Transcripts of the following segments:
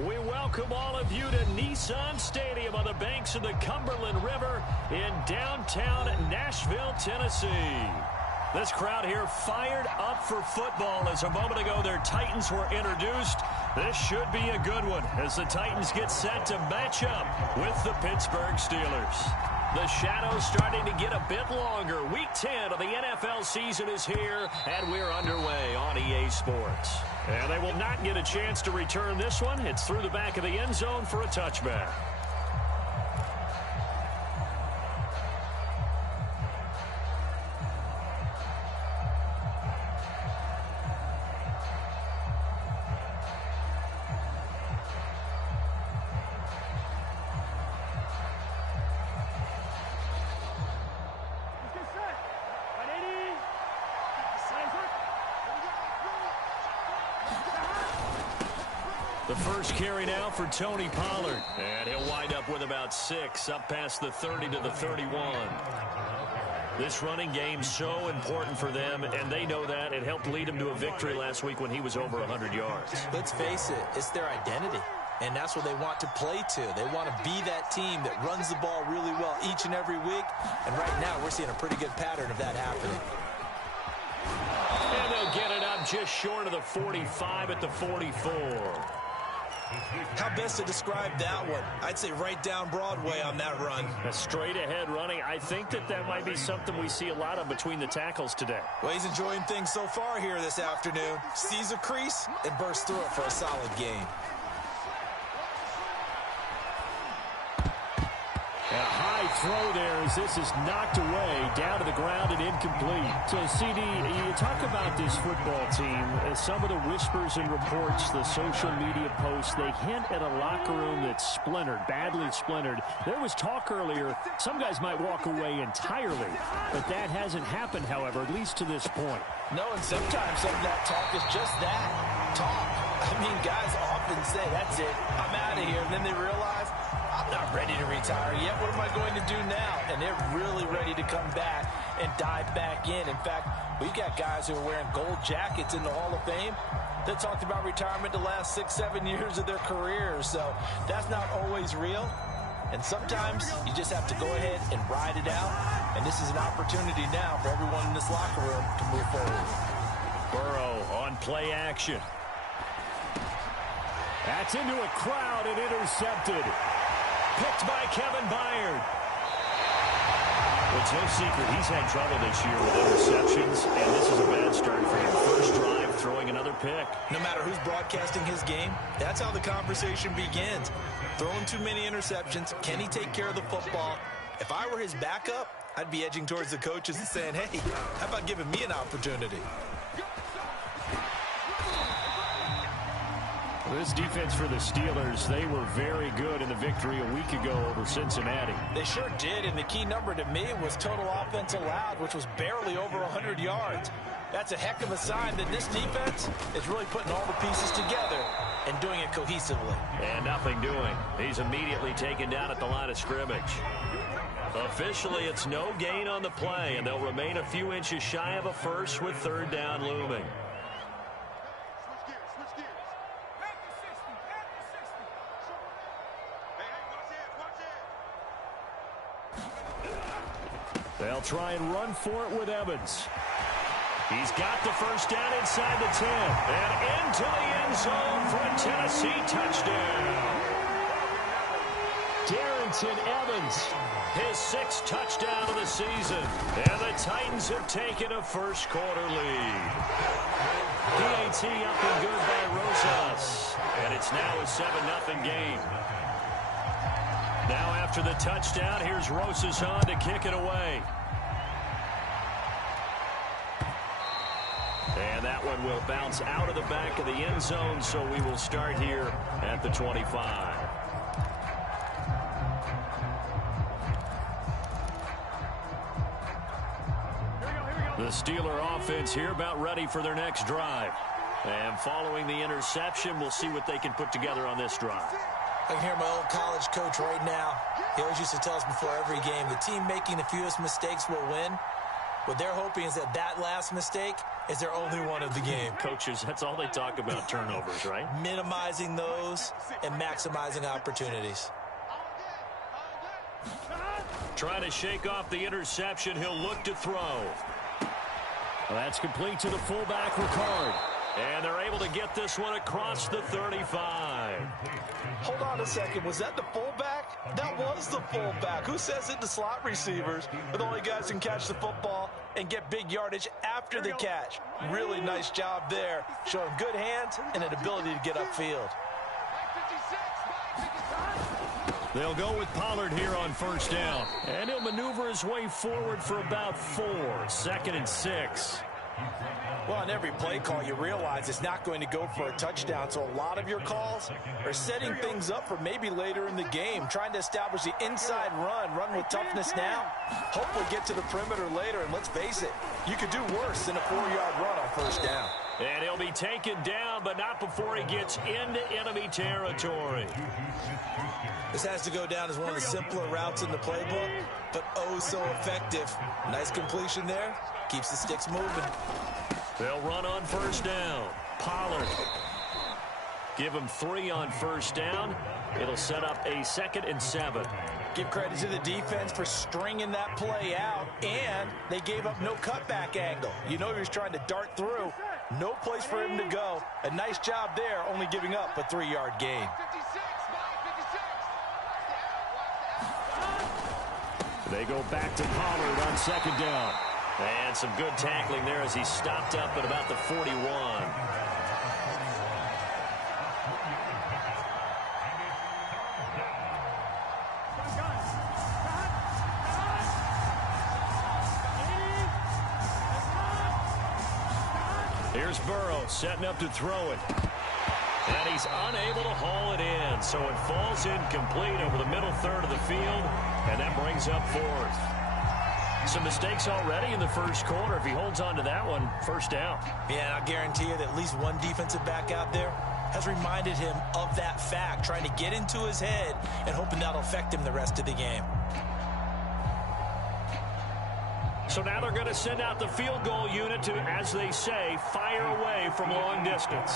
We welcome all of you to Nissan Stadium on the banks of the Cumberland River in downtown Nashville, Tennessee. This crowd here fired up for football as a moment ago their Titans were introduced. This should be a good one as the Titans get set to match up with the Pittsburgh Steelers. The shadow's starting to get a bit longer. Week 10 of the NFL season is here, and we're underway on EA Sports. And they will not get a chance to return this one. It's through the back of the end zone for a touchback. The first carry now for Tony Pollard. And he'll wind up with about 6, up past the 30 to the 31. This running game's so important for them, and they know that. It helped lead him to a victory last week when he was over 100 yards. Let's face it, it's their identity. And that's what they want to play to. They want to be that team that runs the ball really well each and every week. And right now, we're seeing a pretty good pattern of that happening. And they'll get it up just short of the 45 at the 44. How best to describe that one? I'd say right down Broadway on that run. A straight-ahead running. I think that might be something we see a lot of between the tackles today. Well, he's enjoying things so far here this afternoon. Sees a crease and bursts through it for a solid gain. A high throw there as this is knocked away, down to the ground and incomplete. So, CD, you talk about this football team. Some of the whispers and reports, the social media posts, they hint at a locker room that's splintered, badly splintered. There was talk earlier, some guys might walk away entirely, but that hasn't happened, however, at least to this point. No, and sometimes some of that talk is just that, talk. I mean, guys often say, that's it, I'm out of here, and then they realize, I'm not ready to retire yet. What am I going to do now? And they're really ready to come back and dive back in. In fact, we've got guys who are wearing gold jackets in the Hall of Fame that talked about retirement the last 6-7 years of their careers. So that's not always real. And sometimes you just have to go ahead and ride it out. And this is an opportunity now for everyone in this locker room to move forward. Burrow on play action. That's into a crowd and intercepted. Picked by Kevin Byard. It's no secret he's had trouble this year with interceptions, and this is a bad start for him. First drive, throwing another pick. No matter who's broadcasting his game, that's how the conversation begins. Throwing too many interceptions, can he take care of the football? If I were his backup, I'd be edging towards the coaches and saying, hey, how about giving me an opportunity? This defense for the Steelers, they were very good in the victory a week ago over Cincinnati. They sure did, and the key number to me was total offense allowed, which was barely over 100 yards. That's a heck of a sign that this defense is really putting all the pieces together and doing it cohesively. And nothing doing. He's immediately taken down at the line of scrimmage. Officially, it's no gain on the play, and they'll remain a few inches shy of a first with third down looming. They'll try and run for it with Evans. He's got the first down inside the 10. And into the end zone for a Tennessee touchdown. Darrington Evans, his 6th touchdown of the season. And the Titans have taken a first quarter lead. PAT up and good by Rosas. And it's now a 7-0 game. Now after the touchdown, here's Rosas on to kick it away. And that one will bounce out of the back of the end zone, so we will start here at the 25. The Steeler offense here about ready for their next drive. And following the interception, we'll see what they can put together on this drive. I can hear my old college coach right now. He always used to tell us before every game, the team making the fewest mistakes will win. What they're hoping is that that last mistake is their only one of the game. Coaches, that's all they talk about, turnovers, right? Minimizing those and maximizing opportunities. Trying to shake off the interception. He'll look to throw. Well, that's complete to the fullback, Ricard. And they're able to get this one across the 35. Hold on a second. Was that the fullback? That was the fullback. Who says it? The slot receivers are the only guys who can catch the football and get big yardage after the catch. Really nice job there. Showing good hands and an ability to get upfield. They'll go with Pollard here on first down. And he'll maneuver his way forward for about 4. 2nd and 6. Well, on every play call, you realize it's not going to go for a touchdown. So a lot of your calls are setting things up for maybe later in the game, trying to establish the inside run with toughness now, hopefully get to the perimeter later. And let's face it, you could do worse than a 4-yard run on first down. And he'll be taken down, but not before he gets into enemy territory. This has to go down as one of the simpler routes in the playbook, but oh so effective. Nice completion there. Keeps the sticks moving. They'll run on first down. Pollard. Give him 3 on first down. It'll set up a 2nd and 7. Give credit to the defense for stringing that play out, and they gave up no cutback angle. You know he was trying to dart through. No place for him to go. A nice job there, only giving up a 3-yard gain. They go back to Pollard on 2nd down. And some good tackling there as he stopped up at about the 41. Here's Burrow setting up to throw it. And he's unable to haul it in. So it falls incomplete over the middle third of the field. And that brings up 4th. Some mistakes already in the first quarter. If he holds on to that one, first down. Yeah, and I guarantee you that at least one defensive back out there has reminded him of that fact, trying to get into his head and hoping that'll affect him the rest of the game. So now they're going to send out the field goal unit to, as they say, fire away from long distance.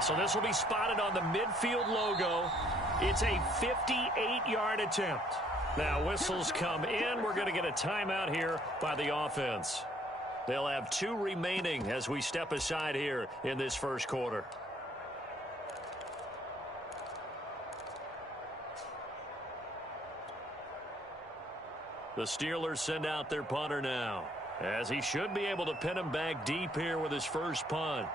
So this will be spotted on the midfield logo. It's a 58-yard attempt. Now whistles come in. We're going to get a timeout here by the offense. They'll have 2 remaining as we step aside here in this first quarter. The Steelers send out their punter now, as he should be able to pin him back deep here with his first punt.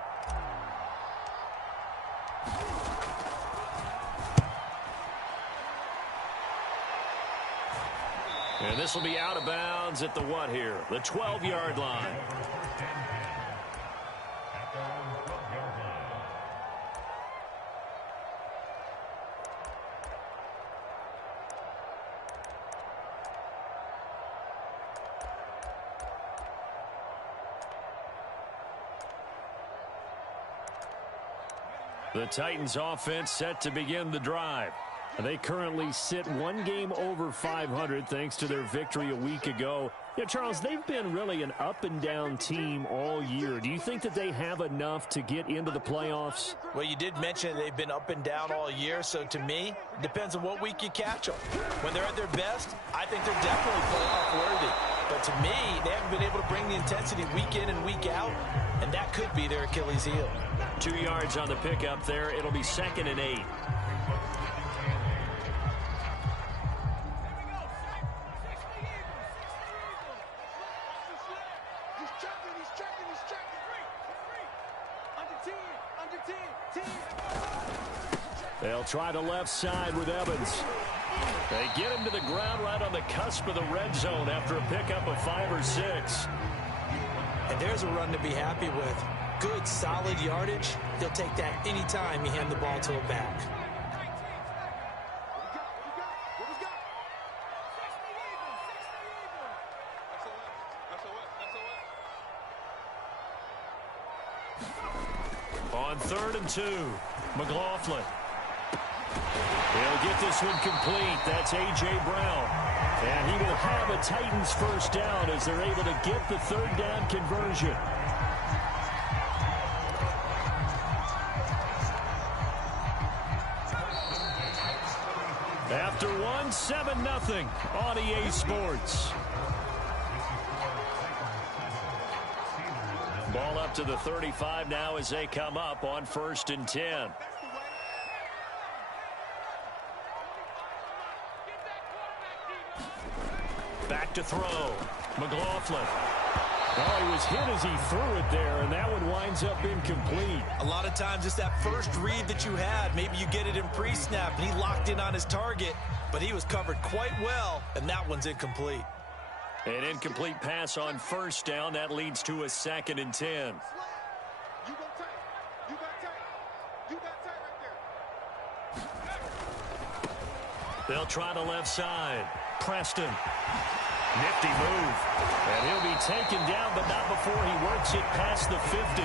And this will be out of bounds at the what here? The 12-yard line. The Titans offense set to begin the drive. They currently sit 1 game over 500 thanks to their victory a week ago. Yeah, Charles, they've been really an up-and-down team all year. Do you think that they have enough to get into the playoffs? Well, you did mention they've been up and down all year, so to me, it depends on what week you catch them. When they're at their best, I think they're definitely playoff worthy. But to me, they haven't been able to bring the intensity week in and week out, and that could be their Achilles heel. 2 yards on the pickup there. It'll be 2nd and 8. They'll try the left side with Evans. They get him to the ground right on the cusp of the red zone after a pickup of 5 or 6. And there's a run to be happy with. Good, solid yardage. They'll take that anytime you hand the ball to a back. On 3rd and 2, McLaughlin. He'll get this one complete. That's A.J. Brown. And he will have a Titans first down as they're able to get the third down conversion. After one, 7-0 on EA Sports. Ball up to the 35 now as they come up on 1st and 10. Back to throw. McLaughlin. Oh, he was hit as he threw it there, and that one winds up incomplete. A lot of times it's that first read that you had. Maybe you get it in pre-snap, and he locked in on his target, but he was covered quite well, and that one's incomplete. An incomplete pass on 1st down. That leads to a 2nd and 10. They'll try the left side. Preston. Nifty move. And he'll be taken down, but not before he works it past the 50.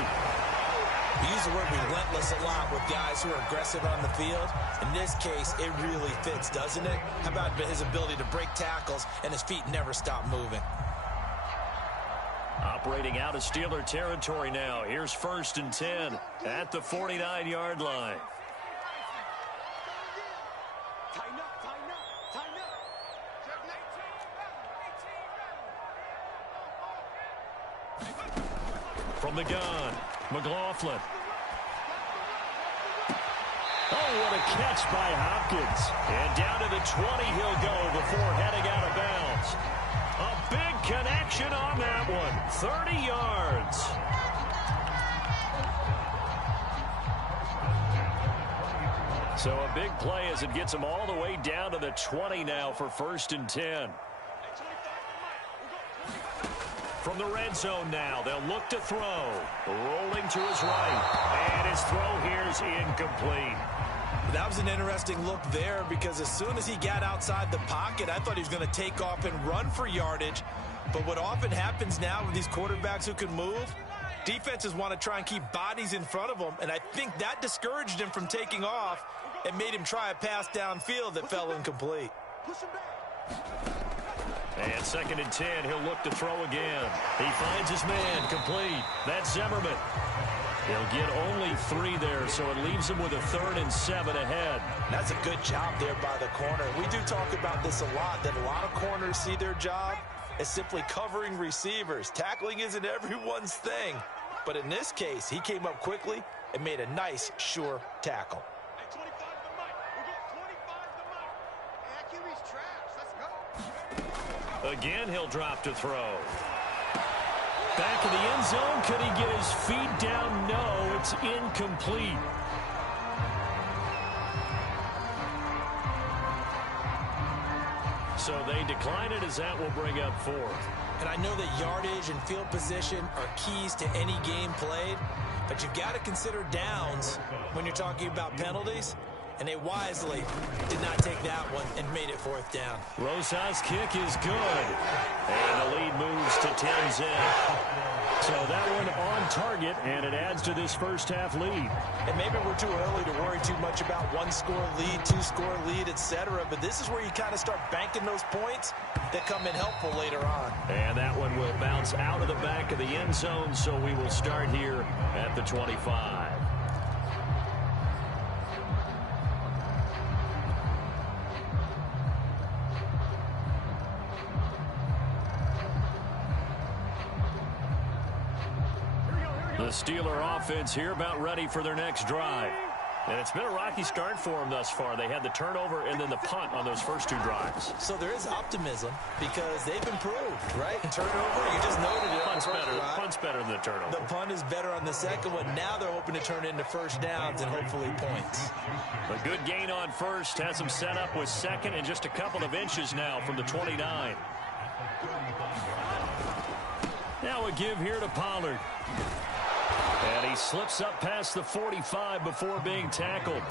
We use the word relentless a lot with guys who are aggressive on the field. In this case, it really fits, doesn't it? How about his ability to break tackles and his feet never stop moving? Operating out of Steeler territory now. Here's 1st and 10 at the 49-yard line. From the gun, McLaughlin. Oh, what a catch by Hopkins. And down to the 20 he'll go before heading out of bounds. A big connection on that one. 30 yards. So a big play as it gets him all the way down to the 20 now for 1st and 10. From the red zone now, they'll look to throw. Rolling to his right. And his throw here's incomplete. That was an interesting look there because as soon as he got outside the pocket, I thought he was going to take off and run for yardage. But what often happens now with these quarterbacks who can move, defenses want to try and keep bodies in front of them. And I think that discouraged him from taking off and made him try a pass downfield that fell incomplete. And 2nd and 10, he'll look to throw again. He finds his man, complete. That's Zimmerman. He'll get only 3 there, so it leaves him with a 3rd and 7 ahead. That's a good job there by the corner. We do talk about this a lot, that a lot of corners see their job as simply covering receivers. Tackling isn't everyone's thing. But in this case, he came up quickly and made a nice, sure tackle. Again, he'll drop to throw. Back in the end zone. Could he get his feet down? No, it's incomplete. So they decline it as that will bring up 4th. And I know that yardage and field position are keys to any game played, but you've got to consider downs when you're talking about penalties. And they wisely did not take that one and made it 4th down. Rosas' kick is good. And the lead moves to 10-10. So that one on target, and it adds to this first half lead. And maybe we're too early to worry too much about 1-score lead, 2-score lead, etc. But this is where you kind of start banking those points that come in helpful later on. And that one will bounce out of the back of the end zone, so we will start here at the 25. The Steeler offense here about ready for their next drive. And it's been a rocky start for them thus far. They had the turnover and then the punt on those first 2 drives. So there is optimism because they've improved, right? Turnover, you just noted it. Punt's better than the turnover. The punt is better on the second one. Now they're hoping to turn it into first downs and hopefully points. A good gain on first. Has them set up with 2nd and just a couple of inches now from the 29. Now a give here to Pollard. And he slips up past the 45 before being tackled.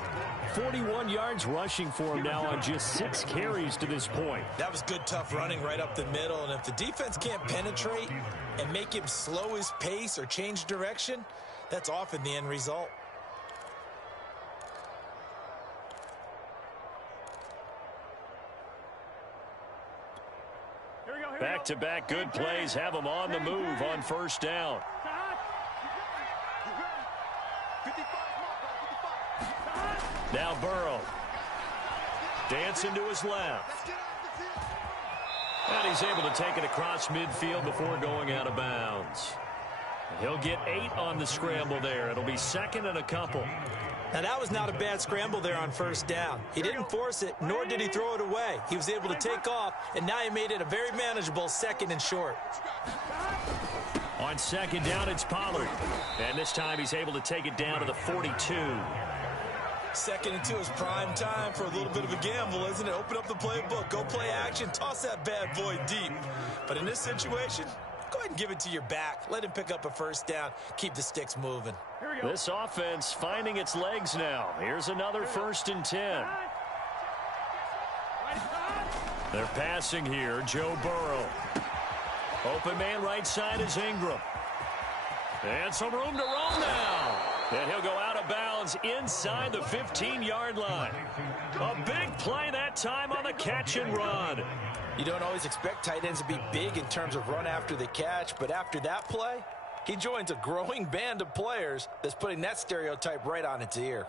41 yards rushing for him now on just 6 carries to this point. That was good, tough running right up the middle. And if the defense can't penetrate and make him slow his pace or change direction, that's often the end result. Back-to-back good plays have them on the move on first down. Now Burrow. Dancing to his left. And he's able to take it across midfield before going out of bounds. He'll get 8 on the scramble there. It'll be second and a couple. Now, that was not a bad scramble there on first down. He didn't force it, nor did he throw it away. He was able to take off, and now he made it a very manageable second and short. On second down, it's Pollard. And this time he's able to take it down to the 42. Second and 2 is prime time for a little bit of a gamble, isn't it? Open up the playbook, go play action, toss that bad boy deep. But in this situation, go ahead and give it to your back. Let him pick up a first down. Keep the sticks moving. This offense finding its legs now. Here's another first and 10. They're passing here. Joe Burrow. Open man right side is Ingram. And some room to roam now. And he'll go out of bounds inside the 15-yard line. A big play that time on the catch and run. You don't always expect tight ends to be big in terms of run after the catch, but after that play, he joins a growing band of players that's putting that stereotype right on its ear.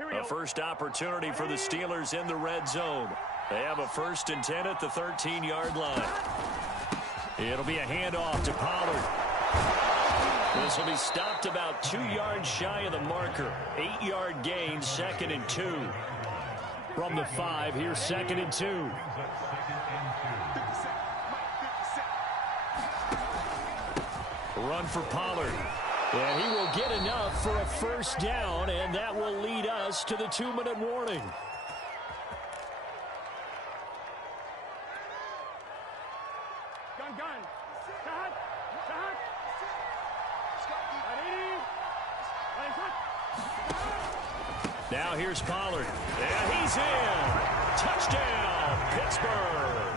A first opportunity for the Steelers in the red zone. They have a first and 10 at the 13-yard line. It'll be a handoff to Pollard. This will be stopped about 2 yards shy of the marker. 8-yard gain, second and 2. From the 5, here's second and 2. Run for Pollard. And he will get enough for a first down, and that will lead us to the 2-minute warning. Now here's Pollard. And he's in. Touchdown, Pittsburgh.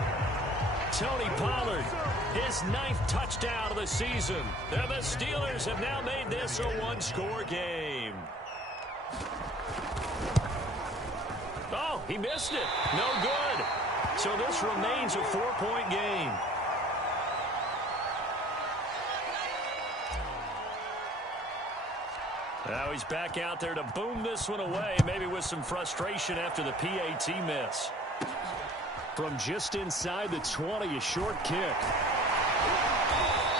Tony Pollard, his 9th touchdown of the season. And the Steelers have now made this a one-score game. Oh, he missed it. No good. So this remains a 4-point game. Now he's back out there to boom this one away, maybe with some frustration after the PAT miss. From just inside the 20, a short kick.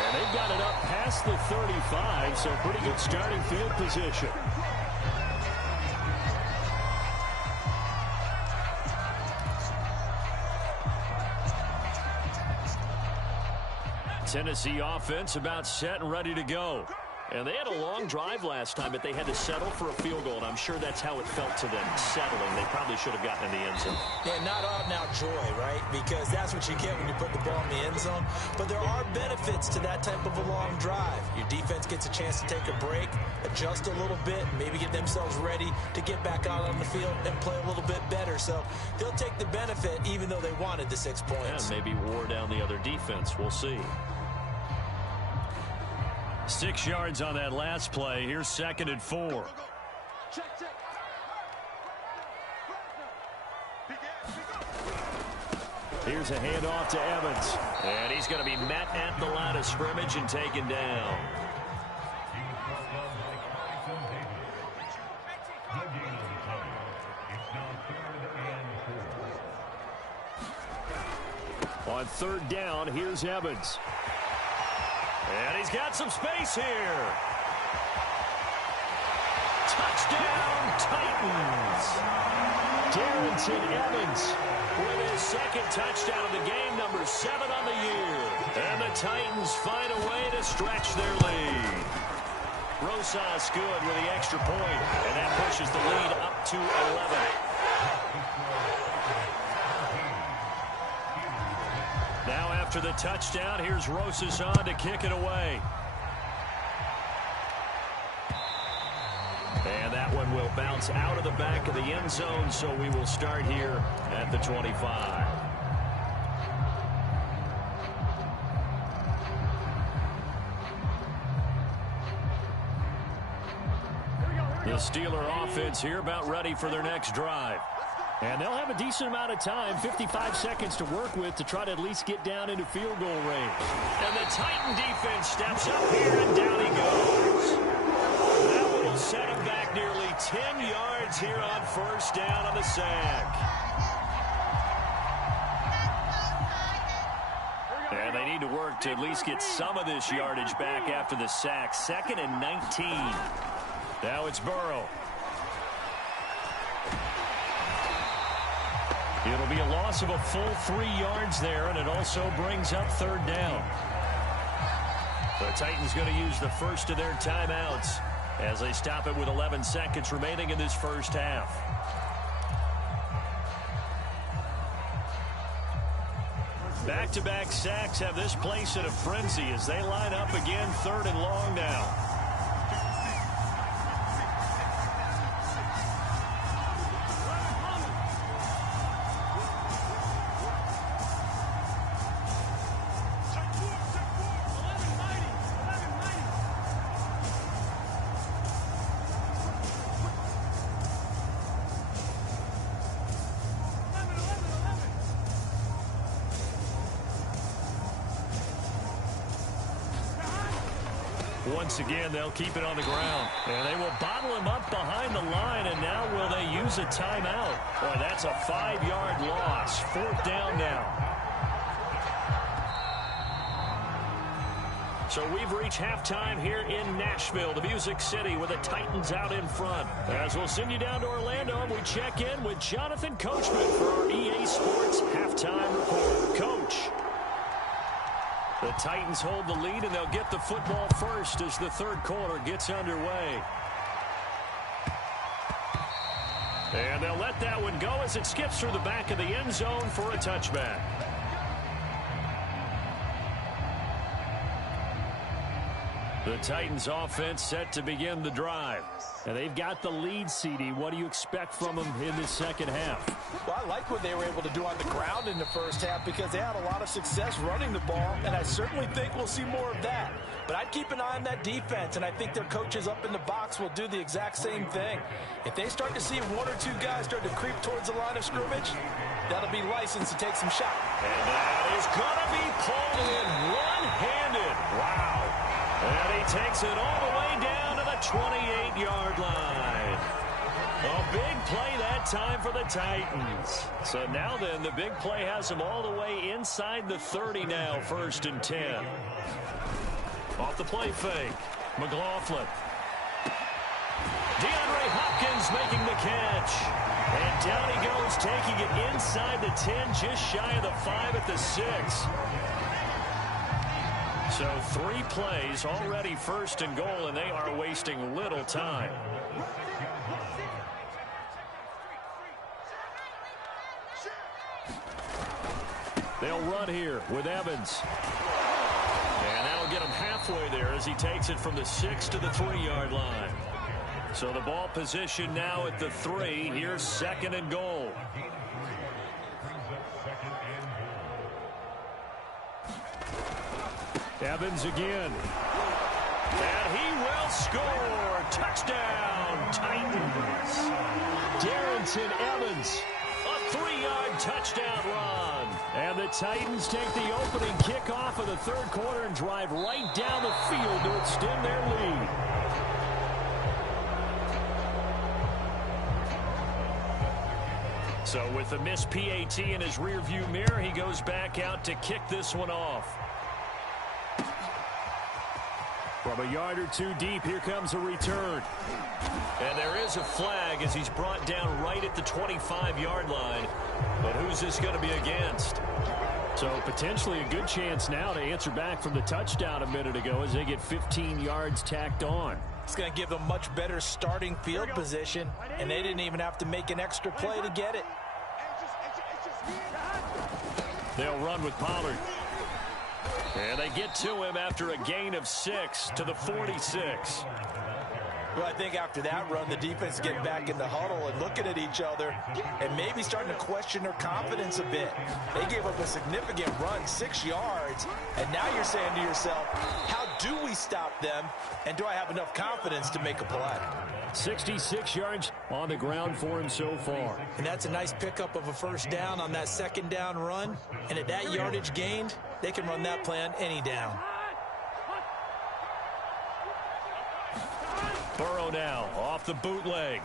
And they've got it up past the 35, so pretty good starting field position. Tennessee offense about set and ready to go. And they had a long drive last time, but they had to settle for a field goal, and I'm sure that's how it felt to them, settling. They probably should have gotten in the end zone. Yeah, not out-and-out joy, right? Because that's what you get when you put the ball in the end zone. But there are benefits to that type of a long drive. Your defense gets a chance to take a break, adjust a little bit, maybe get themselves ready to get back out on the field and play a little bit better. So they'll take the benefit even though they wanted the 6 points. And maybe wore down the other defense. We'll see. 6 yards on that last play. Here's second and 4. Here's a handoff to Evans. And he's going to be met at the line of scrimmage and taken down. On third down, here's Evans. And he's got some space here. Touchdown, Titans. Darrington Evans with his second touchdown of the game, number 7 on the year. And the Titans find a way to stretch their lead. Rosas good with the extra point, and that pushes the lead up to 11. Now after the touchdown, here's Rosas on to kick it away. And that one will bounce out of the back of the end zone, so we will start here at the 25. The Steeler offense here about ready for their next drive. And they'll have a decent amount of time, 55 seconds to work with to try to at least get down into field goal range. And the Titan defense steps up here, and down he goes. That one will set him back nearly 10 yards here on first down on the sack. And they need to work to at least get some of this yardage back after the sack. 2nd and 19. Now it's Burrow. It'll be a loss of a full 3 yards there, and it also brings up 3rd down. The Titans going to use the first of their timeouts as they stop it with 11 seconds remaining in this first half. Back-to-back sacks have this place in a frenzy as they line up again, 3rd and long now. Once again, they'll keep it on the ground. And they will bottle him up behind the line, and now will they use a timeout? Boy, that's a 5-yard loss. 4th down now. So we've reached halftime here in Nashville, the Music City, with the Titans out in front. As we'll send you down to Orlando, and we check in with Jonathan Coachman for our EA Sports Halftime Report. Coach. The Titans hold the lead, and they'll get the football first as the 3rd quarter gets underway. And they'll let that one go as it skips through the back of the end zone for a touchback. The Titans offense set to begin the drive. And they've got the lead, CD. What do you expect from them in this second half? Well, I like what they were able to do on the ground in the first half because they had a lot of success running the ball, and I certainly think we'll see more of that. But I'd keep an eye on that defense, and I think their coaches up in the box will do the exact same thing. If they start to see 1 or 2 guys start to creep towards the line of scrimmage, that'll be licensed to take some shots. And that is going to be pulled in one-handed. Wow. And he takes it all the way down to the 28-yard line. A big play that time for the Titans. So now then, the big play has them all the way inside the 30 now, 1st and 10. Off the play fake, McLaughlin. DeAndre Hopkins making the catch. And down he goes, taking it inside the 10, just shy of the 5 at the 6. So 3 plays, already 1st and goal, and they are wasting little time. They'll run here with Evans. And that'll get him halfway there as he takes it from the 6 to the 3-yard line. So the ball position now at the 3. Here's 2nd and goal. Evans again. And he will score. Touchdown, Titans. Darrington Evans. A 3-yard touchdown run. And the Titans take the opening kickoff of the 3rd quarter and drive right down the field to extend their lead. So with the missed PAT in his rearview mirror, he goes back out to kick this one off. From a yard or 2 deep, here comes a return. And there is a flag as he's brought down right at the 25-yard line. But who's this going to be against? So potentially a good chance now to answer back from the touchdown a minute ago as they get 15 yards tacked on. It's going to give them much better starting field position, and they didn't even have to make an extra play to get it. They'll run with Pollard. And they get to him after a gain of 6 to the 46. Well, I think after that run, the defense is getting back in the huddle and looking at each other and maybe starting to question their confidence a bit. They gave up a significant run, 6 yards, and now you're saying to yourself, how do we stop them, and do I have enough confidence to make a play? 66 yards on the ground for him so far. And that's a nice pickup of a first down on that second down run, and at that yardage gained, they can run that play on any down. Burrow now off the bootleg.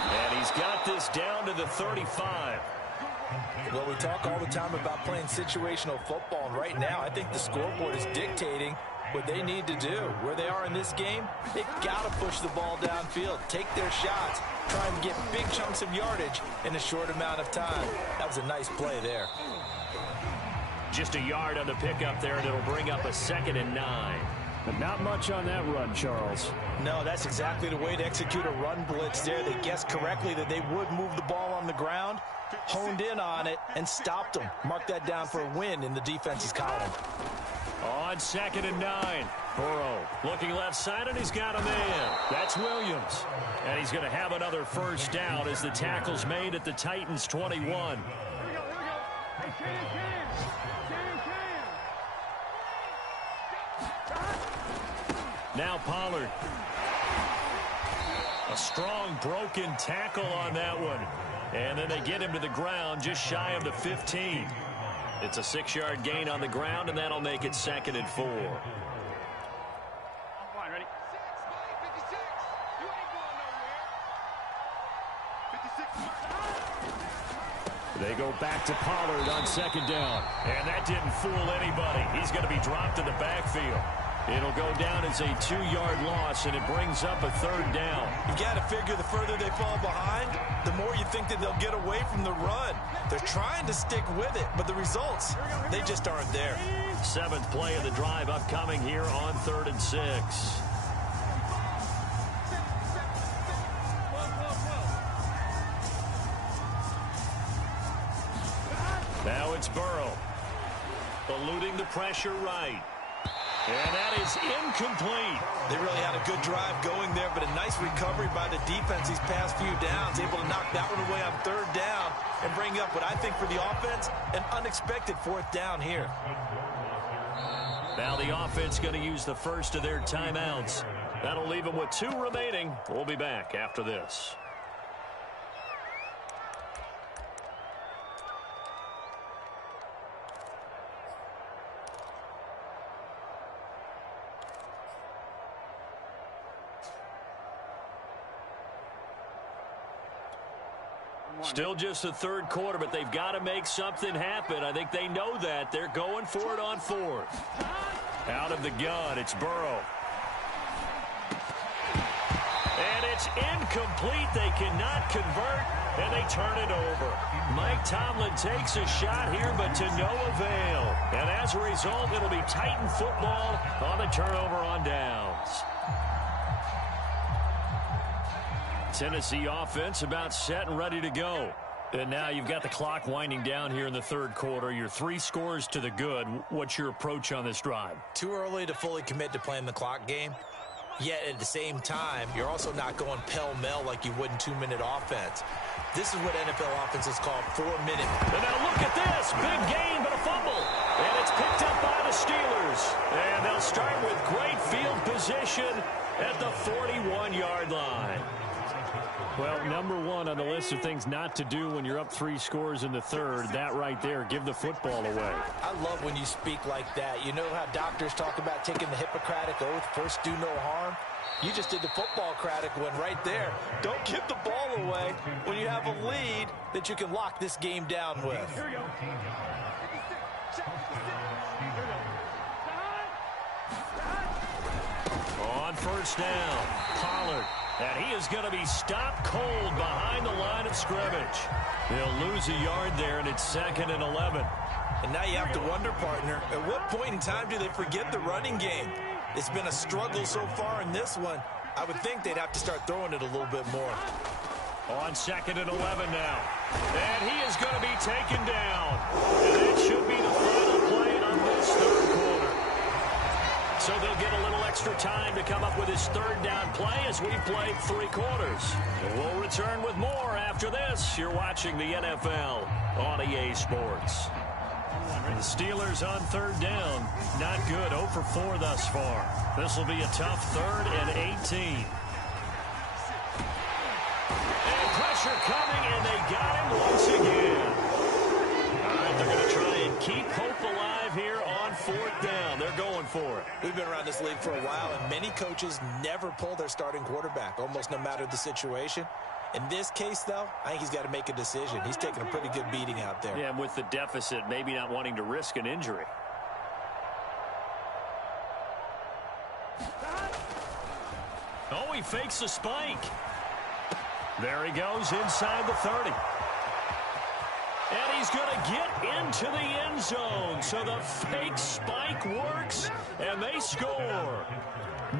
And he's got this down to the 35. Well, we talk all the time about playing situational football, and right now I think the scoreboard is dictating what they need to do. Where they are in this game, they've got to push the ball downfield, take their shots, try and get big chunks of yardage in a short amount of time. That was a nice play there. Just a yard on the pickup there, and it'll bring up a 2nd and 9. But not much on that run, Charles. No, that's exactly the way to execute a run blitz there. They guessed correctly that they would move the ball on the ground, honed in on it, and stopped them. Mark that down for a win in the defense's column. On 2nd and 9. Burrow looking left side, and he's got a man. That's Williams. And he's going to have another first down as the tackle's made at the Titans' 21. Now Pollard. A strong broken tackle on that one. And then they get him to the ground just shy of the 15. It's a 6-yard gain on the ground, and that'll make it 2nd and 4. They go back to Pollard on 2nd down. And that didn't fool anybody. He's going to be dropped in the backfield. It'll go down as a 2-yard loss, and it brings up a 3rd down. You got to figure the further they fall behind, the more you think that they'll get away from the run. They're trying to stick with it, but the results, they just aren't there. 7th play of the drive upcoming here on 3rd and 6. Now it's Burrow. Eluding the pressure right. And that is incomplete. They really had a good drive going there, but a nice recovery by the defense these past few downs, able to knock that one away on 3rd down and bring up what I think for the offense, an unexpected 4th down here. Now the offense going to use the first of their timeouts. That'll leave them with 2 remaining. We'll be back after this. Still just the 3rd quarter, but they've got to make something happen. I think they know that. They're going for it on 4th. Out of the gun, it's Burrow. And it's incomplete. They cannot convert, and they turn it over. Mike Tomlin takes a shot here, but to no avail. And as a result, it'll be Titan football on the turnover on downs. Tennessee offense about set and ready to go. And now you've got the clock winding down here in the 3rd quarter. You're 3 scores to the good. What's your approach on this drive? Too early to fully commit to playing the clock game. Yet at the same time, you're also not going pell-mell like you would in 2-minute offense. This is what NFL offenses call 4-minute. And now look at this. Big gain, but a fumble. And it's picked up by the Steelers. And they'll start with great field position at the 41-yard line. Well, number 1 on the list of things not to do when you're up 3 scores in the 3rd, that right there, give the football away. I love when you speak like that. You know how doctors talk about taking the Hippocratic Oath, first do no harm? You just did the football-cratic one right there. Don't give the ball away when you have a lead that you can lock this game down with. Here we go. On 1st down, Pollard. And he is going to be stopped cold behind the line of scrimmage. They'll lose a yard there, and it's 2nd and 11. And now you have to wonder, partner, at what point in time do they forget the running game? It's been a struggle so far in this one. I would think they'd have to start throwing it a little bit more. On 2nd and 11 now. And he is going to be taken down. And that should be the final play of this 3rd quarter. So they'll get a little extra extra time to come up with his third down play as we've played 3 quarters. We'll return with more after this. You're watching the NFL on EA Sports. The Steelers on third down. Not good. 0 for 4 thus far. This will be a tough 3rd and 18. And pressure coming, and they got him once again. All right, they're going to try and keep hope alive here on 4th down. They're going for it. We've been around this league for a while, and many coaches never pull their starting quarterback, almost no matter the situation. In this case, though, I think he's got to make a decision. He's taking a pretty good beating out there. Yeah, and with the deficit, maybe not wanting to risk an injury. Oh, he fakes a spike. There he goes inside the 30. And he's going to get into the end zone. So the fake spike works, and they score.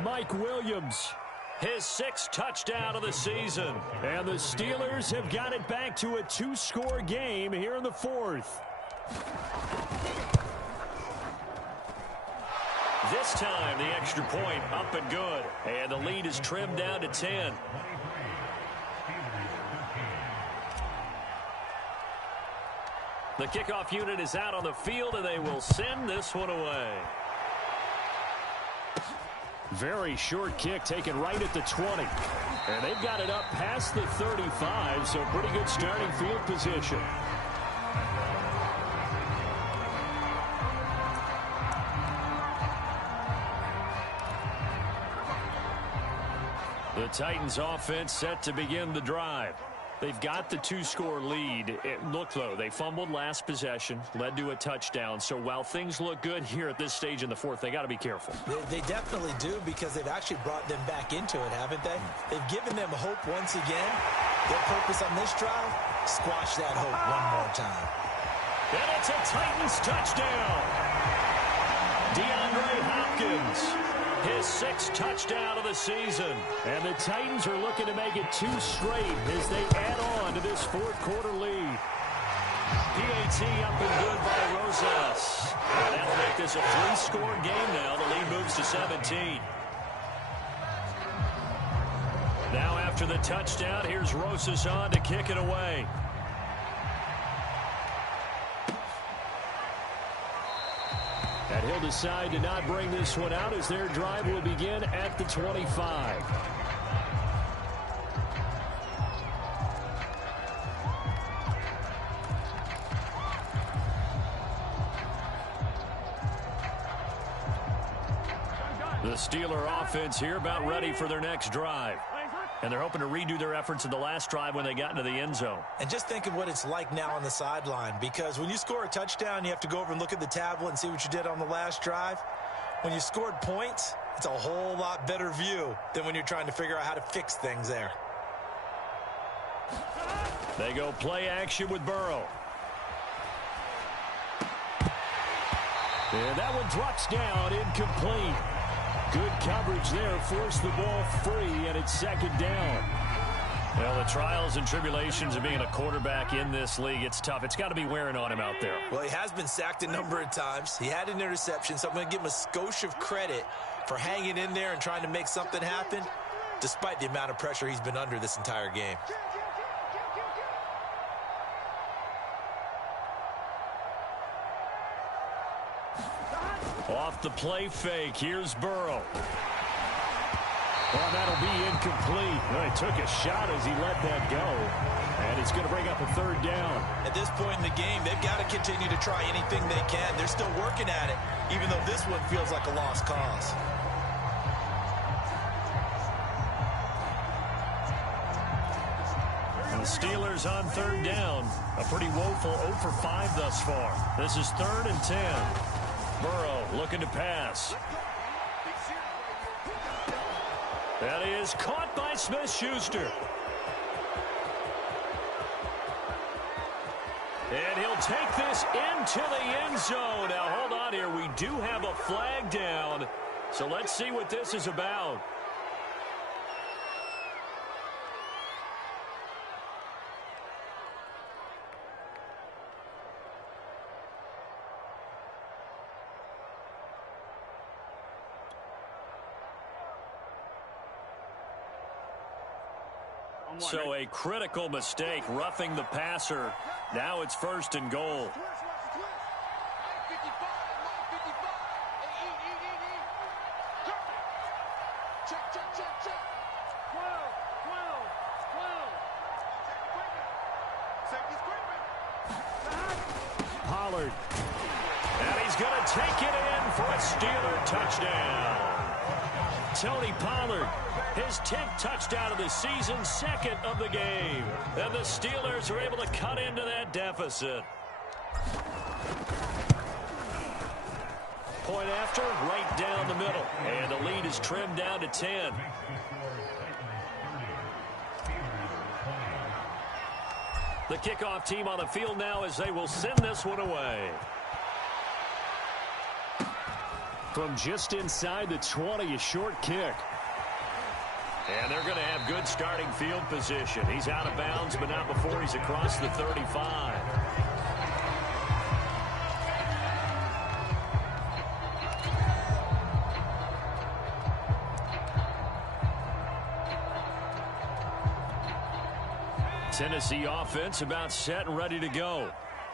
Mike Williams, his 6th touchdown of the season. And the Steelers have got it back to a 2-score game here in the 4th. This time, the extra point up and good. And the lead is trimmed down to 10. The kickoff unit is out on the field, and they will send this one away. Very short kick taken right at the 20. And they've got it up past the 35, so pretty good starting field position. The Titans offense set to begin the drive. They've got the 2-score lead. Look, though, they fumbled last possession, led to a touchdown. So while things look good here at this stage in the 4th, they got to be careful. They definitely do, because they've actually brought them back into it, haven't they? They've given them hope once again. Their purpose on this drive, squash that hope one more time. And it's a Titans touchdown. DeAndre Hopkins, his 6th touchdown of the season. And the Titans are looking to make it 2 straight as they add on to this 4th quarter lead. PAT up and good by Rosas. And that'll make this a 3-score game now. The lead moves to 17. Now after the touchdown, here's Rosas on to kick it away. And he'll decide to not bring this one out as their drive will begin at the 25. The Steeler offense here about ready for their next drive. And they're hoping to redo their efforts in the last drive when they got into the end zone. And just think of what it's like now on the sideline, because when you score a touchdown, you have to go over and look at the tablet and see what you did on the last drive. When you scored points, it's a whole lot better view than when you're trying to figure out how to fix things there. They go play action with Burrow. And that one drops down, incomplete. Good coverage there, forced the ball free, and it's 2nd down. Well, the trials and tribulations of being a quarterback in this league, it's tough. It's got to be wearing on him out there. Well, he has been sacked a number of times. He had an interception, so I'm going to give him a skosh of credit for hanging in there and trying to make something happen, despite the amount of pressure he's been under this entire game. Off the play fake, here's Burrow. Well, that'll be incomplete. Well, he took a shot as he let that go. And it's going to bring up a 3rd down. At this point in the game, they've got to continue to try anything they can. They're still working at it, even though this one feels like a lost cause. And the Steelers on 3rd down. A pretty woeful 0 for 5 thus far. This is 3rd and 10. Burrow looking to pass. That is caught by Smith-Schuster. And he'll take this into the end zone. Now, hold on here. We do have a flag down. So let's see what this is about. So a critical mistake, roughing the passer. Now it's 1st and goal. Pollard. And he's going to take it in for a Steeler touchdown. Tony Pollard, his 10th touchdown of the season, 2nd of the game. And the Steelers are able to cut into that deficit. Point after, right down the middle. And the lead is trimmed down to 10. The kickoff team on the field now as they will send this one away. From just inside the 20, a short kick. And they're going to have good starting field position. He's out of bounds, but not before he's across the 35. Tennessee offense about set and ready to go.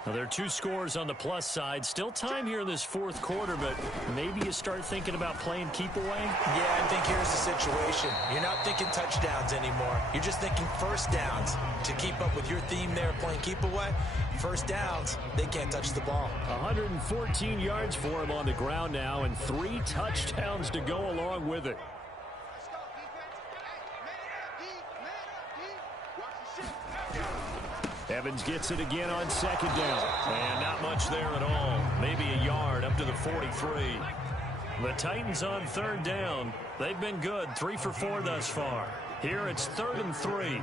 Now, there are 2 scores on the plus side. Still time here in this 4th quarter, but maybe you start thinking about playing keep away? Yeah, I think here's the situation. You're not thinking touchdowns anymore. You're just thinking first downs. To keep up with your theme there, playing keep away, first downs, they can't touch the ball. 114 yards for him on the ground now, and 3 touchdowns to go along with it. Evans gets it again on 2nd down. And not much there at all. Maybe a yard up to the 43. The Titans on 3rd down. They've been good. 3 for 4 thus far. Here it's 3rd and 3.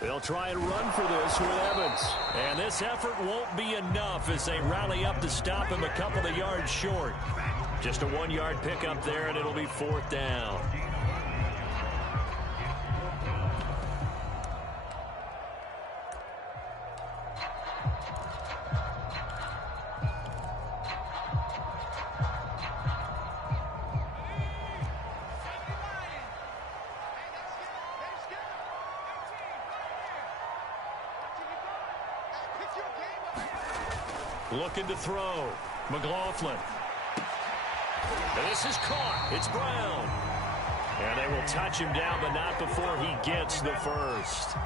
They'll try and run for this with Evans. And this effort won't be enough as they rally up to stop him a couple of yards short. Just a 1-yard pickup there, and it'll be 4th down. Looking to throw. McLaughlin. And this is caught. It's Brown. And they will touch him down, but not before he gets the first.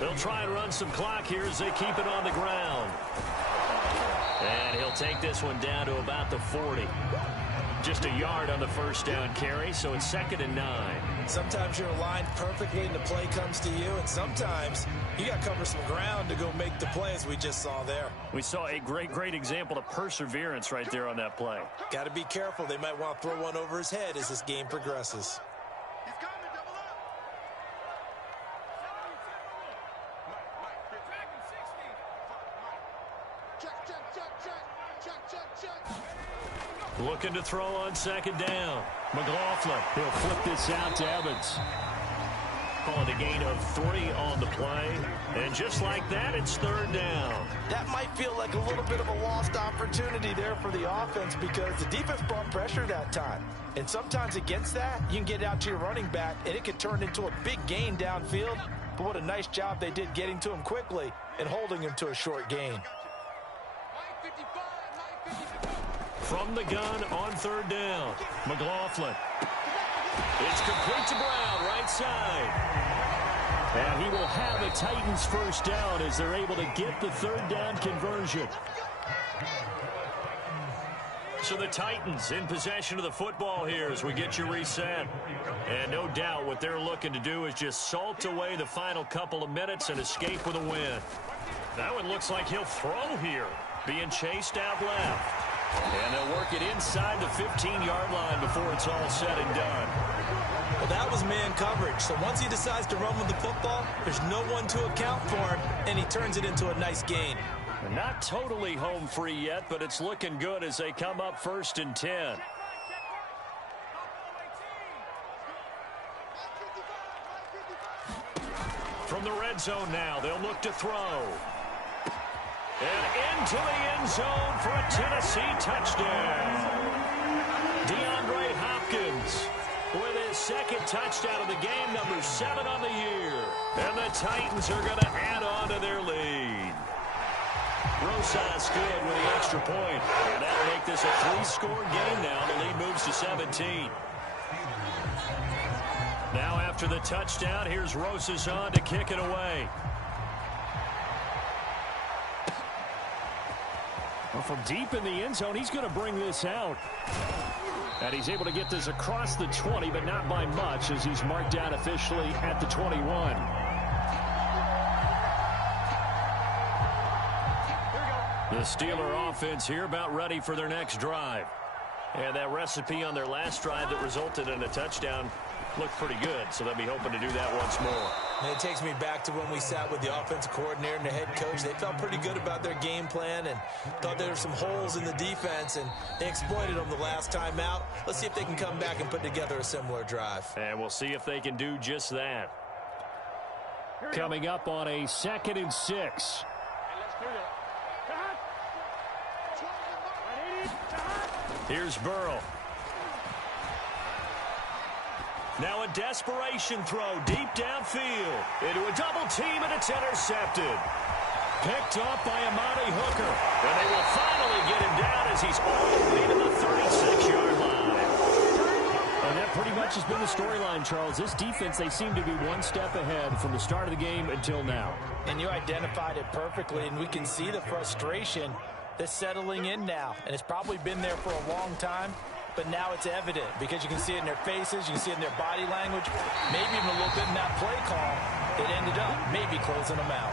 They'll try and run some clock here as they keep it on the ground. And he'll take this one down to about the 40. Just a yard on the first down carry, so it's 2nd and 9. Sometimes you're aligned perfectly and the play comes to you, and sometimes you got to cover some ground to go make the play, as we just saw there. We saw a great example of perseverance right there on that play. Got to be careful. They might want to throw one over his head as this game progresses. Looking to throw on 2nd down. McLaughlin. He'll flip this out to Evans. Calling a gain of 3 on the play. And just like that, it's 3rd down. That might feel like a little bit of a lost opportunity there for the offense because the defense brought pressure that time. And sometimes against that, you can get out to your running back, and it can turn into a big gain downfield. But what a nice job they did getting to him quickly and holding him to a short gain. From the gun on 3rd down. McLaughlin. It's complete to Brown, right side. And he will have a Titans first down as they're able to get the 3rd down conversion. So the Titans in possession of the football here as we get you reset. And no doubt what they're looking to do is just salt away the final couple of minutes and escape with a win. That one looks like he'll throw here, being chased out left. And they'll work it inside the 15-yard line before it's all said and done. Well, that was man coverage. So once he decides to run with the football, there's no one to account for him, and he turns it into a nice gain. Not totally home free yet, but it's looking good as they come up 1st and 10. From the red zone now, they'll look to throw. And into the end zone for a Tennessee touchdown. DeAndre Hopkins with his second touchdown of the game, number 7 on the year. And the Titans are going to add on to their lead. Rosas good with the extra point. And that'll make this a 3-score game now. The lead moves to 17. Now after the touchdown, here's Rosas on to kick it away. Well, from deep in the end zone, he's going to bring this out. And he's able to get this across the 20, but not by much, as he's marked down officially at the 21. The Steeler offense here about ready for their next drive. And that recipe on their last drive that resulted in a touchdown looked pretty good, so they'll be hoping to do that once more. And it takes me back to when we sat with the offensive coordinator and the head coach. They felt pretty good about their game plan and thought there were some holes in the defense, and they exploited them the last time out. Let's see if they can come back and put together a similar drive. And we'll see if they can do just that. Coming up on a 2nd and 6. Here's Burrow. Now a desperation throw deep downfield into a double team, and it's intercepted. Picked off by Amani Hooker. And they will finally get him down as he's all the way to the 36-yard line. And that pretty much has been the storyline, Charles. This defense, they seem to be one step ahead from the start of the game until now. And you identified it perfectly, and we can see the frustration that's settling in now. And it's probably been there for a long time. But now it's evident because you can see it in their faces, you can see it in their body language, maybe even a little bit in that play call that ended up maybe closing them out.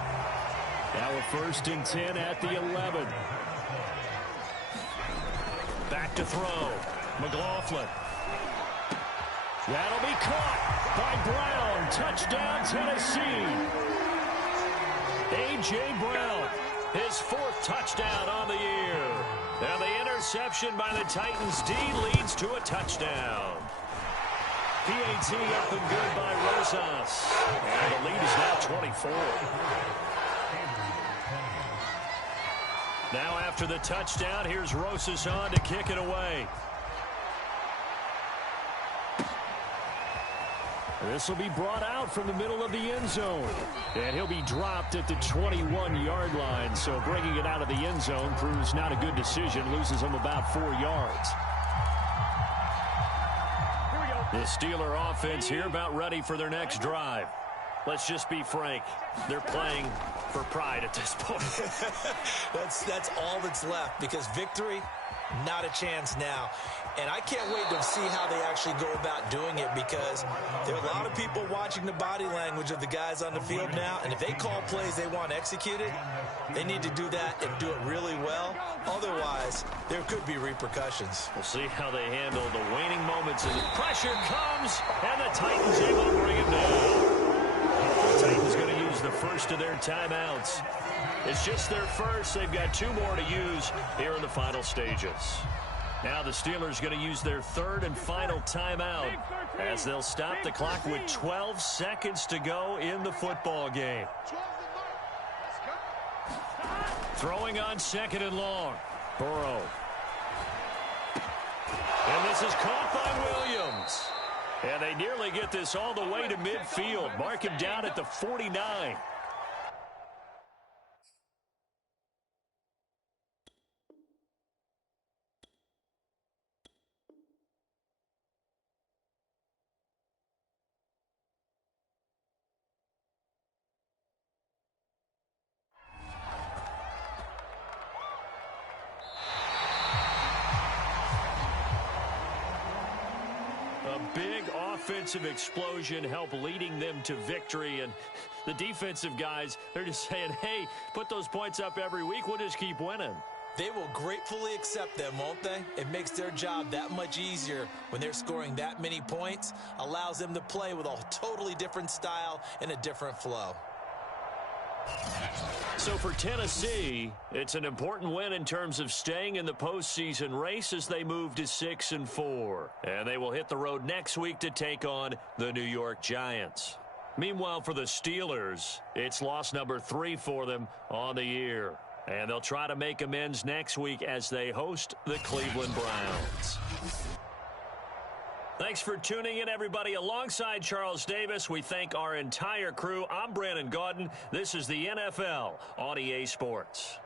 Now a 1st and 10 at the 11. Back to throw. McLaughlin. That'll be caught by Brown. Touchdown, Tennessee. A.J. Brown, his 4th touchdown on the year. Now the interception by the Titans D leads to a touchdown. PAT up and good by Rosas. And the lead is now 24. Now after the touchdown, here's Rosas on to kick it away. This will be brought out from the middle of the end zone. And he'll be dropped at the 21-yard line. So bringing it out of the end zone proves not a good decision. Loses him about 4 yards. The Steeler offense here about ready for their next drive. Let's just be frank. They're playing for pride at this point. That's all that's left, because victory, not a chance now. And I can't wait to see how they actually go about doing it, because there are a lot of people watching the body language of the guys on the field now. And if they call plays they want executed, they need to do that and do it really well. Otherwise, there could be repercussions. We'll see how they handle the waning moments as the pressure comes, and the Titans able to bring it down. The Titans going to use the first of their timeouts. It's just their first. They've got 2 more to use here in the final stages. Now the Steelers going to use their 3rd and final timeout as they'll stop the clock with 12 seconds to go in the football game. Throwing on 2nd and long. Burrow. And this is caught by Williams. And they nearly get this all the way to midfield. Mark him down at the 49. Big offensive explosion help leading them to victory, and the defensive guys, they're just saying, hey, put those points up every week, we'll just keep winning. They will gratefully accept them, won't they? It makes their job that much easier when they're scoring that many points, allows them to play with a totally different style and a different flow. So for Tennessee, it's an important win in terms of staying in the postseason race as they move to 6-4. And they will hit the road next week to take on the New York Giants. Meanwhile, for the Steelers, it's loss number 3 for them on the year. And they'll try to make amends next week as they host the Cleveland Browns. Thanks for tuning in, everybody. Alongside Charles Davis, we thank our entire crew. I'm Brandon Gaudin. This is the NFL on EA Sports.